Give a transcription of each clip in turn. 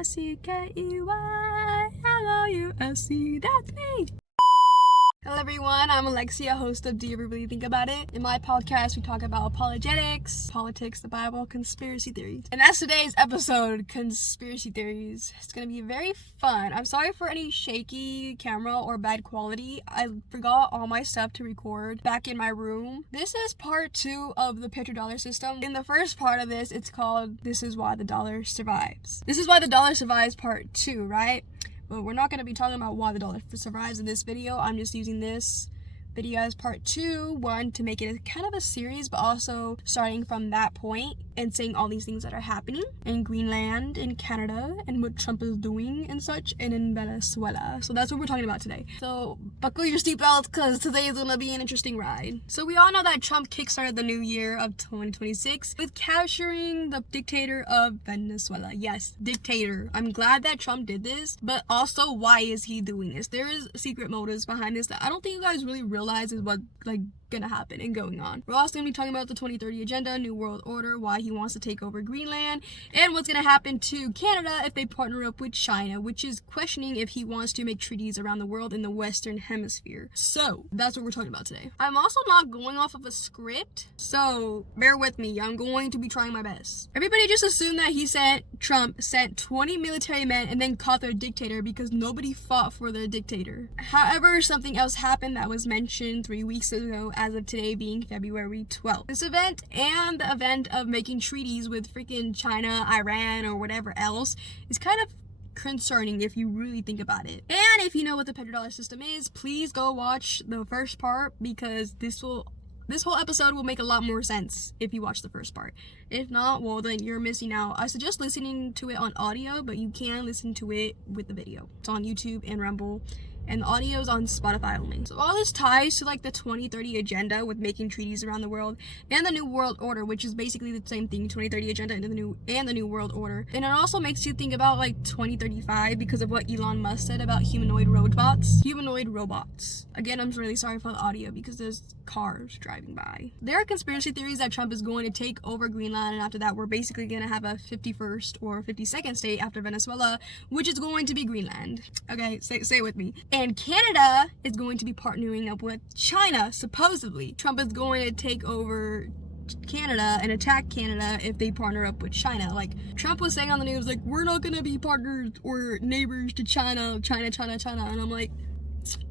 Alrdy. That's me. Hello everyone, I'm Alexia, host of Do You Ever Really Think About It? In my podcast, we talk about apologetics, politics, the Bible, conspiracy theories. And that's today's episode, conspiracy theories. It's gonna be very fun. I'm sorry for any shaky camera or bad quality. I forgot all my stuff to record back in my room. This is part 2 of the Petrodollar system. In the first part of this, it's called This Is Why the Dollar Survives. This is why the dollar survives part 2, right? But we're not going to be talking about why the dollar survives in this video. I'm just using this video as part 2, one, to make it a kind of a series, but also starting from that point and saying all these things that are happening in Greenland, in Canada, and what Trump is doing and such, and in Venezuela. So that's what we're talking about today. So buckle your seatbelts, because today is going to be an interesting ride. So we all know that Trump kickstarted the new year of 2026 with capturing the dictator of Venezuela. Yes, dictator. I'm glad that Trump did this, but also why is he doing this? There is secret motives behind this that I don't think you guys really realize is what gonna happen and going on. We're also gonna be talking about the 2030 agenda, New World Order, why he wants to take over Greenland, and what's gonna happen to Canada if they partner up with China, which is questioning if he wants to make treaties around the world in the Western Hemisphere. So that's what we're talking about today. I'm also not going off of a script, so bear with me. I'm going to be trying my best. Everybody just assumed that Trump sent 20 military men and then caught their dictator because nobody fought for their dictator. However, something else happened that was mentioned 3 weeks ago, as of today being February 12th. This event and the event of making treaties with freaking China, Iran, or whatever else is kind of concerning if you really think about it. And if you know what the petrodollar system is, please go watch the first part, because this whole episode will make a lot more sense if you watch the first part. If not, well, then you're missing out. I suggest listening to it on audio, but you can listen to it with the video. It's on YouTube and Rumble, and the audio is on Spotify only. So all this ties to the 2030 agenda with making treaties around the world, and the New World Order, which is basically the same thing, 2030 agenda and the New World Order. And it also makes you think about 2035 because of what Elon Musk said about humanoid robots. Again, I'm really sorry for the audio because there's cars driving by. There are conspiracy theories that Trump is going to take over Greenland, and after that we're basically going to have a 51st or 52nd state after Venezuela, which is going to be Greenland. Okay, say with me. And Canada is going to be partnering up with China, supposedly. Trump is going to take over Canada and attack Canada if they partner up with China. Trump was saying on the news, we're not going to be partners or neighbors to China. And I'm like,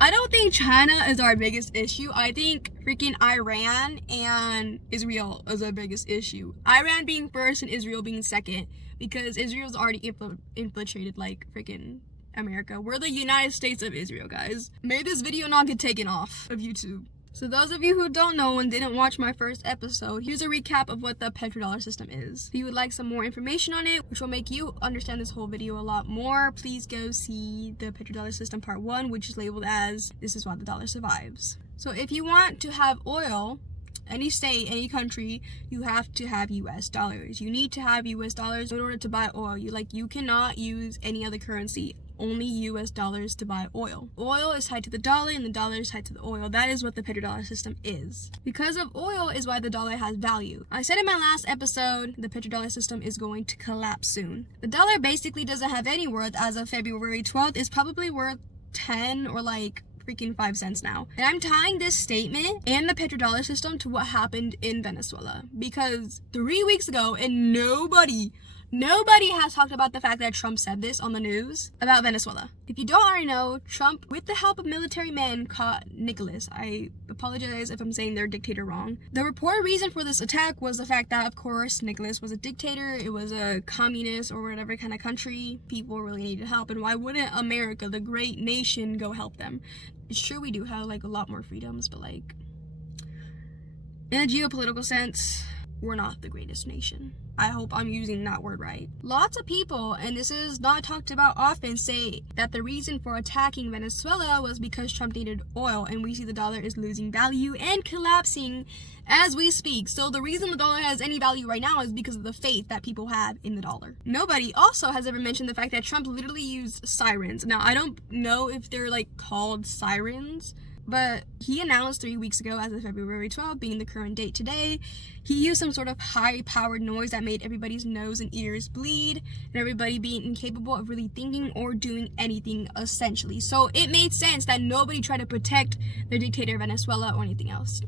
I don't think China is our biggest issue. I think freaking Iran and Israel is our biggest issue. Iran being first and Israel being second, because Israel's already infiltrated freaking America. We're the United States of Israel, guys. May this video not get taken off of YouTube. So those of you who don't know and didn't watch my first episode, here's a recap of what the petrodollar system is. If you would like some more information on it, which will make you understand this whole video a lot more, please go see the petrodollar system part 1, which is labeled as This Is Why the Dollar Survives. So if you want to have oil, any state, any country, you have to have US dollars. You need to have US dollars in order to buy oil. You cannot use any other currency. Only US dollars to buy oil. Oil is tied to the dollar, and the dollar is tied to the oil. That is what the petrodollar system is. Because of oil is why the dollar has value. I said in my last episode, the petrodollar system is going to collapse soon. The dollar basically doesn't have any worth as of February 12th. It's probably worth 10 or freaking 5 cents now. And I'm tying this statement and the petrodollar system to what happened in Venezuela, because 3 weeks ago, and nobody has talked about the fact that Trump said this on the news about Venezuela. If you don't already know, Trump, with the help of military men, caught Nicholas. I apologize if I'm saying their dictator wrong. The reported reason for this attack was the fact that, of course, Nicholas was a dictator. It was a communist or whatever kind of country. People really needed help, and why wouldn't America, the great nation, go help them? It's true we do have a lot more freedoms, but in a geopolitical sense, we're not the greatest nation. I hope I'm using that word right. Lots of people, and this is not talked about often, say that the reason for attacking Venezuela was because Trump needed oil, and we see the dollar is losing value and collapsing as we speak. So the reason the dollar has any value right now is because of the faith that people have in the dollar. Nobody also has ever mentioned the fact that Trump literally used sirens. Now, I don't know if they're called sirens, But he announced 3 weeks ago, as of February 12th, being the current date today, he used some sort of high-powered noise that made everybody's nose and ears bleed, and everybody being incapable of really thinking or doing anything, essentially. So it made sense that nobody tried to protect their dictator Venezuela or anything else.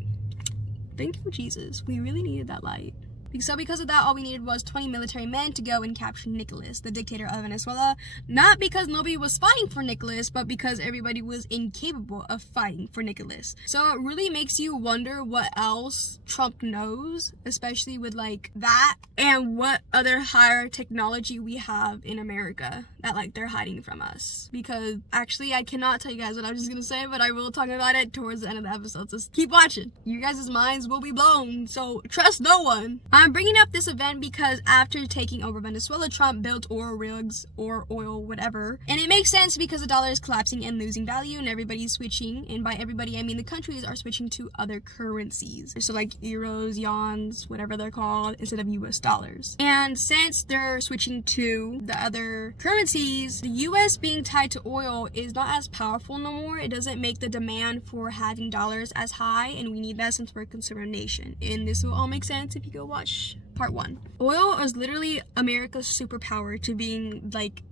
Thank you, Jesus. We really needed that light. So because of that, all we needed was 20 military men to go and capture Nicolas, the dictator of Venezuela. Not because nobody was fighting for Nicolas, but because everybody was incapable of fighting for Nicolas. So it really makes you wonder what else Trump knows, especially with like that, and what other higher technology we have in America that like they're hiding from us. Because actually, I cannot tell you guys what I was just gonna say, but I will talk about it towards the end of the episode. So keep watching. You guys' minds will be blown, so trust no one. I'm bringing up this event because after taking over Venezuela, Trump built oil rigs or oil, whatever. And it makes sense because the dollar is collapsing and losing value and everybody's switching. And by everybody, I mean the countries are switching to other currencies. So like euros, yawns, whatever they're called, instead of US dollars. And since they're switching to the other currencies, the US being tied to oil is not as powerful no more. It doesn't make the demand for having dollars as high. And we need that since we're a consumer nation. And this will all make sense if you go watch part 1. Oil is literally America's superpower to being like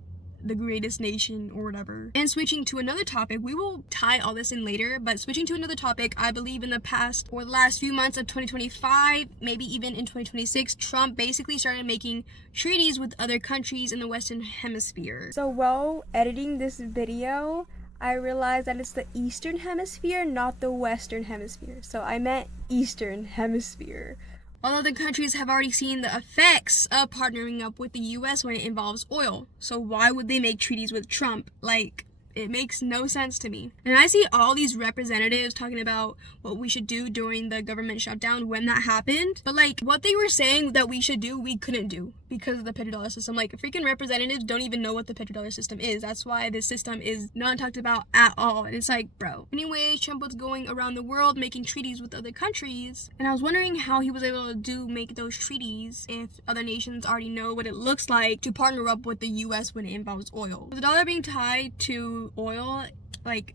the greatest nation or whatever. And switching to another topic, we will tie all this in later, but switching to another topic, I believe in the past or the last few months of 2025, maybe even in 2026, Trump basically started making treaties with other countries in the Western Hemisphere. So while editing this video, I realized that it's the Eastern Hemisphere, not the Western Hemisphere. So I meant Eastern Hemisphere. All other countries have already seen the effects of partnering up with the US when it involves oil. So why would they make treaties with Trump? Like, it makes no sense to me. And I see all these representatives talking about what we should do during the government shutdown when that happened. But like, what they were saying that we should do, we couldn't do because of the petrodollar system. Like, freaking representatives don't even know what the petrodollar system is. That's why this system is not talked about at all. And it's like, bro. Anyway, Trump was going around the world making treaties with other countries. And I was wondering how he was able to make those treaties if other nations already know what it looks like to partner up with the US when it involves oil. With the dollar being tied to oil, like,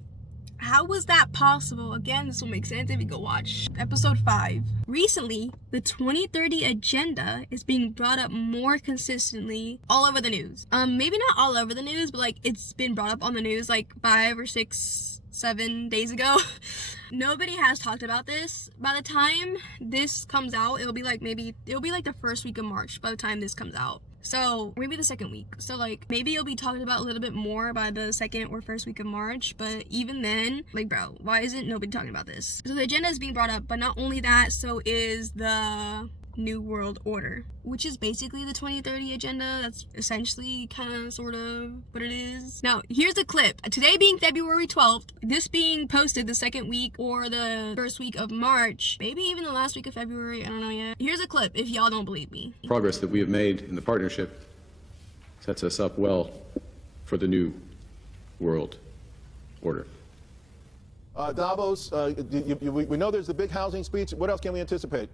how was that possible? Again, this will make sense if you go watch episode 5. Recently, the 2030 agenda is being brought up more consistently all over the news. Maybe not all over the news, but like it's been brought up on the news like 5 or 6, 7 days ago. Nobody has talked about this. By the time this comes out, it'll be like the first week of March by the time this comes out. So maybe the second week. So like maybe it'll be talked about a little bit more by the second or first week of March. But even then, like, bro, why isn't nobody talking about this? So the agenda is being brought up, but not only that, so is the New World Order, which is basically the 2030 agenda. That's essentially kind of sort of what it is. Now, here's the clip. Today being February 12th, this being posted the second week or the first week of March, maybe even the last week of February, I don't know yet. Here's a clip if y'all don't believe me. Progress that we have made in the partnership sets us up well for the New World Order. Davos, we know there's the big housing speech. What else can we anticipate?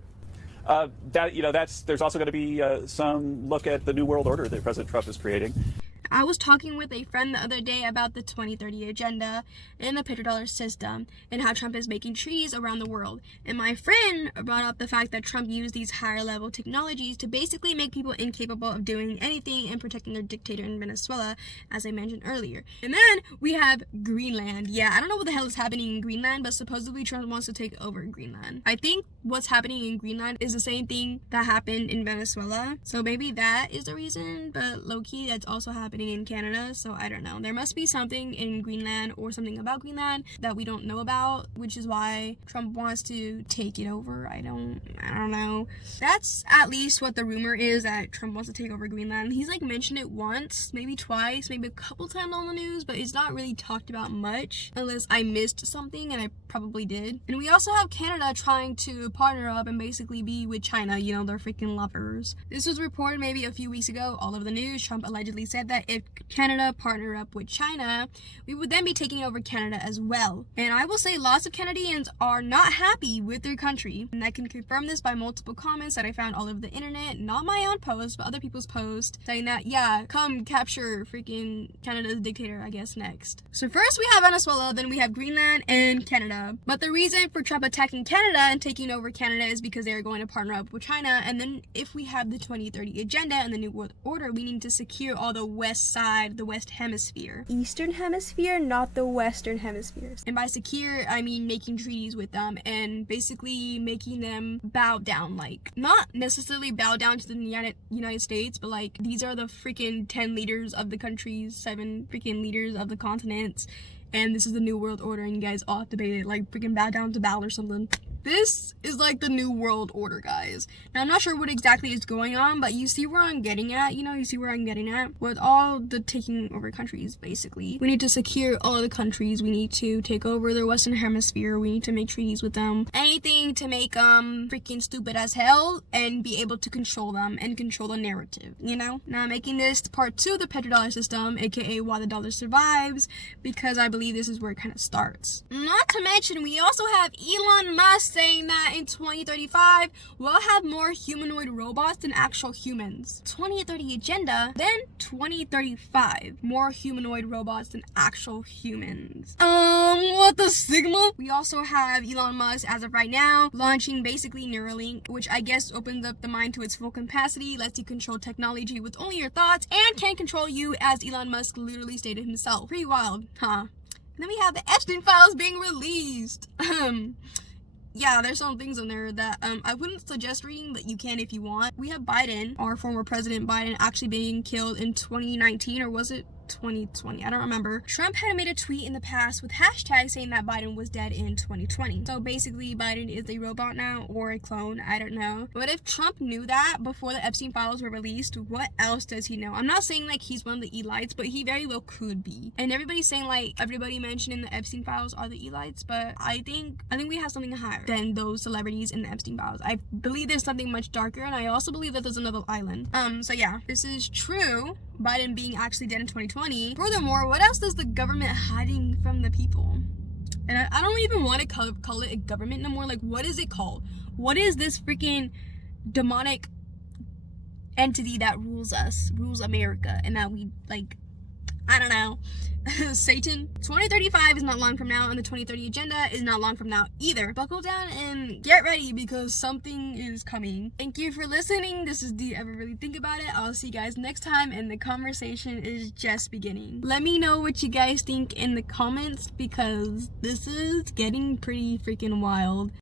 There's also going to be some look at the New World Order that President Trump is creating. I was talking with a friend the other day about the 2030 agenda and the petrodollar system and how Trump is making treaties around the world. And my friend brought up the fact that Trump used these higher level technologies to basically make people incapable of doing anything and protecting their dictator in Venezuela, as I mentioned earlier. And then we have Greenland. Yeah, I don't know what the hell is happening in Greenland, but supposedly Trump wants to take over Greenland. I think what's happening in Greenland is the same thing that happened in Venezuela. So maybe that is the reason, but low-key that's also happening in Canada, so I don't know. There must be something in Greenland or something about Greenland that we don't know about, which is why Trump wants to take it over. I don't know. That's at least what the rumor is, that Trump wants to take over Greenland. He's like mentioned it once, maybe twice, maybe a couple times on the news, but it's not really talked about much unless I missed something, and I probably did. And we also have Canada trying to partner up and basically be with China. You know, they're freaking lovers. This was reported maybe a few weeks ago all over the news. Trump allegedly said that that if Canada partnered up with China, we would then be taking over Canada as well. And I will say lots of Canadians are not happy with their country. And I can confirm this by multiple comments that I found all over the internet, not my own post, but other people's posts, saying that, yeah, come capture freaking Canada's dictator, I guess, next. So first we have Venezuela, then we have Greenland and Canada. But the reason for Trump attacking Canada and taking over Canada is because they're going to partner up with China. And then if we have the 2030 agenda and the New World Order, we need to secure all the west side, the west hemisphere. Eastern hemisphere, not the western hemispheres. And by secure, I mean making treaties with them and basically making them bow down, like, not necessarily bow down to the United States, but like, these are the freaking 10 leaders of the countries, 7 freaking leaders of the continents, and this is the New World Order, and you guys all have to be like freaking bow down to Bow or something. This is like the New World Order, guys. Now, I'm not sure what exactly is going on, but you see where I'm getting at, you see where I'm getting at? With all the taking over countries, basically. We need to secure all the countries. We need to take over the Western Hemisphere. We need to make treaties with them. Anything to make them freaking stupid as hell and be able to control them and control the narrative, Now, I'm making this part 2 of the Petrodollar system, aka why the dollar survives, because I believe this is where it kind of starts. Not to mention, we also have Elon Musk saying that in 2035 we'll have more humanoid robots than actual humans. 2030 agenda, then 2035 more humanoid robots than actual humans. What the sigma? We also have Elon Musk as of right now launching basically Neuralink, which I guess opens up the mind to its full capacity, lets you control technology with only your thoughts, and can control you, as Elon Musk literally stated himself. Pretty wild, huh? And then we have the Epstein files being released. Yeah, there's some things in there that I wouldn't suggest reading, but you can if you want. We have Biden, our former President Biden, actually being killed in 2019, or was it 2020? I don't remember. Trump had made a tweet in the past with hashtag saying that Biden was dead in 2020. So basically, Biden is a robot now, or a clone, I don't know. But if Trump knew that before the Epstein files were released, what else does he know? I'm not saying like he's one of the elites, but he very well could be. And everybody's saying like everybody mentioned in the Epstein files are the elites, but I think we have something higher than those celebrities in the Epstein files. I believe there's something much darker, and I also believe that there's another island. So yeah, this is true. Biden being actually dead in 2020. Furthermore, what else is the government hiding from the people? And I don't even want to call it a government no more. Like, what is it called? What is this freaking demonic entity that rules us, rules America, and that we, like, I don't know, Satan? 2035 is not long from now, and the 2030 agenda is not long from now either. Buckle down and get ready, because something is coming. Thank you for listening. This is Do You Ever Really Think About It? I'll see you guys next time, and the conversation is just beginning. Let me know what you guys think in the comments, because this is getting pretty freaking wild.